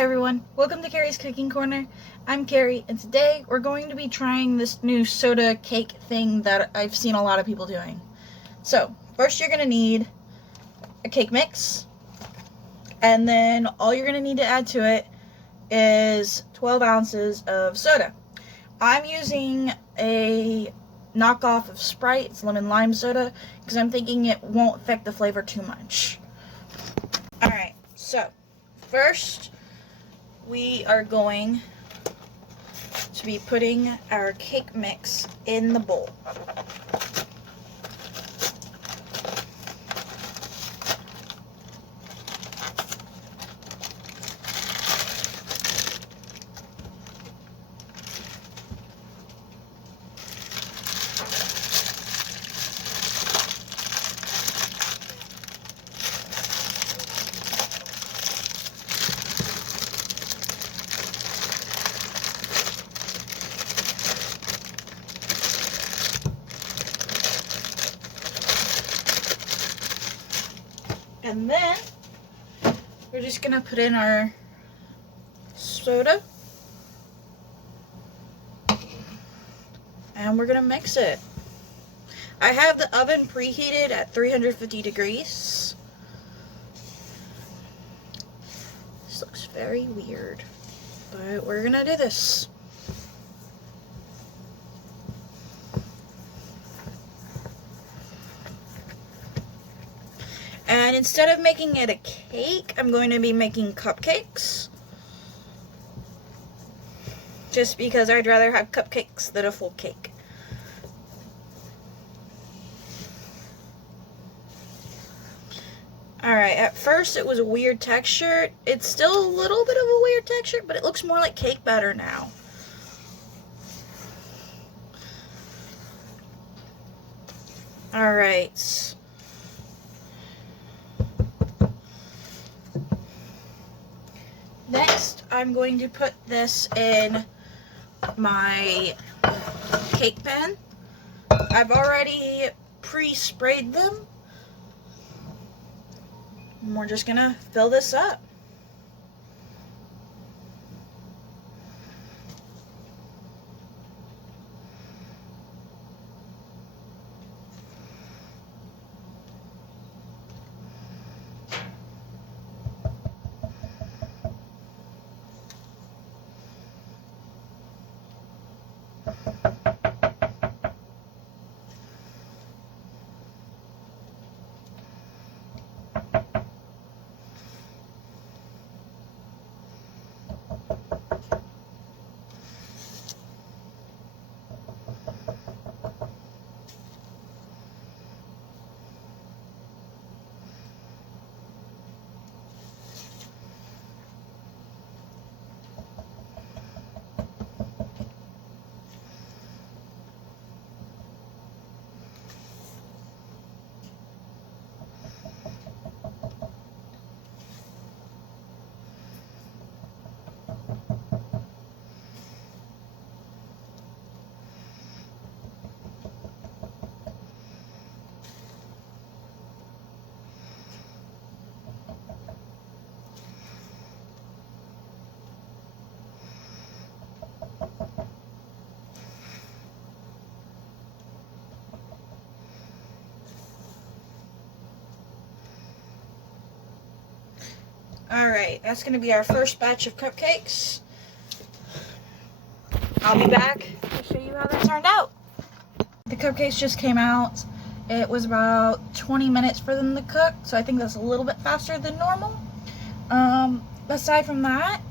Hi everyone, welcome to Carrie's Cooking Corner. I'm Carrie, and today we're going to be trying this new soda cake thing that I've seen a lot of people doing. So, first you're going to need a cake mix, and then all you're going to need to add to it is 12 ounces of soda. I'm using a knockoff of Sprite, it's lemon lime soda, because I'm thinking it won't affect the flavor too much. Alright, so first we are going to be putting our cake mix in the bowl. And then we're just gonna put in our soda and we're gonna mix it. I have the oven preheated at 350 degrees. This looks very weird, but we're gonna do this. And instead of making it a cake, I'm going to be making cupcakes. Just because I'd rather have cupcakes than a full cake. Alright, at first it was a weird texture. It's still a little bit of a weird texture, but it looks more like cake batter now. Alright. Next, I'm going to put this in my cake pan. I've already pre-sprayed them. And we're just gonna fill this up. Alright, that's going to be our first batch of cupcakes. I'll be back to show you how they turned out. The cupcakes just came out. It was about 20 minutes for them to cook, so I think that's a little bit faster than normal. Aside from that,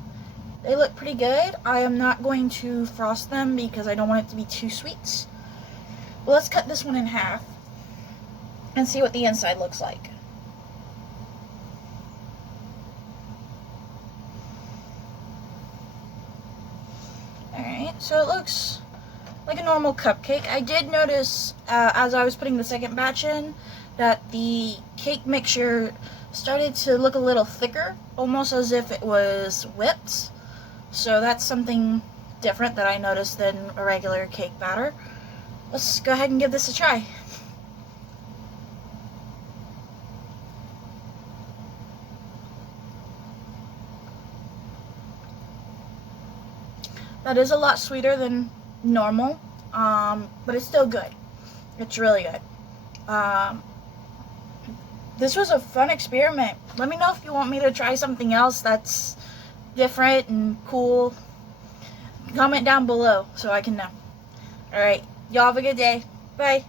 they look pretty good. I am not going to frost them because I don't want it to be too sweet. Well, let's cut this one in half and see what the inside looks like. Alright, so it looks like a normal cupcake. I did notice as I was putting the second batch in that the cake mixture started to look a little thicker, almost as if it was whipped. So that's something different that I noticed than a regular cake batter. Let's go ahead and give this a try. That is a lot sweeter than normal, but it's still good. It's really good. This was a fun experiment. Let me know if you want me to try something else that's different and cool. Comment down below so I can know. Alright, y'all have a good day. Bye.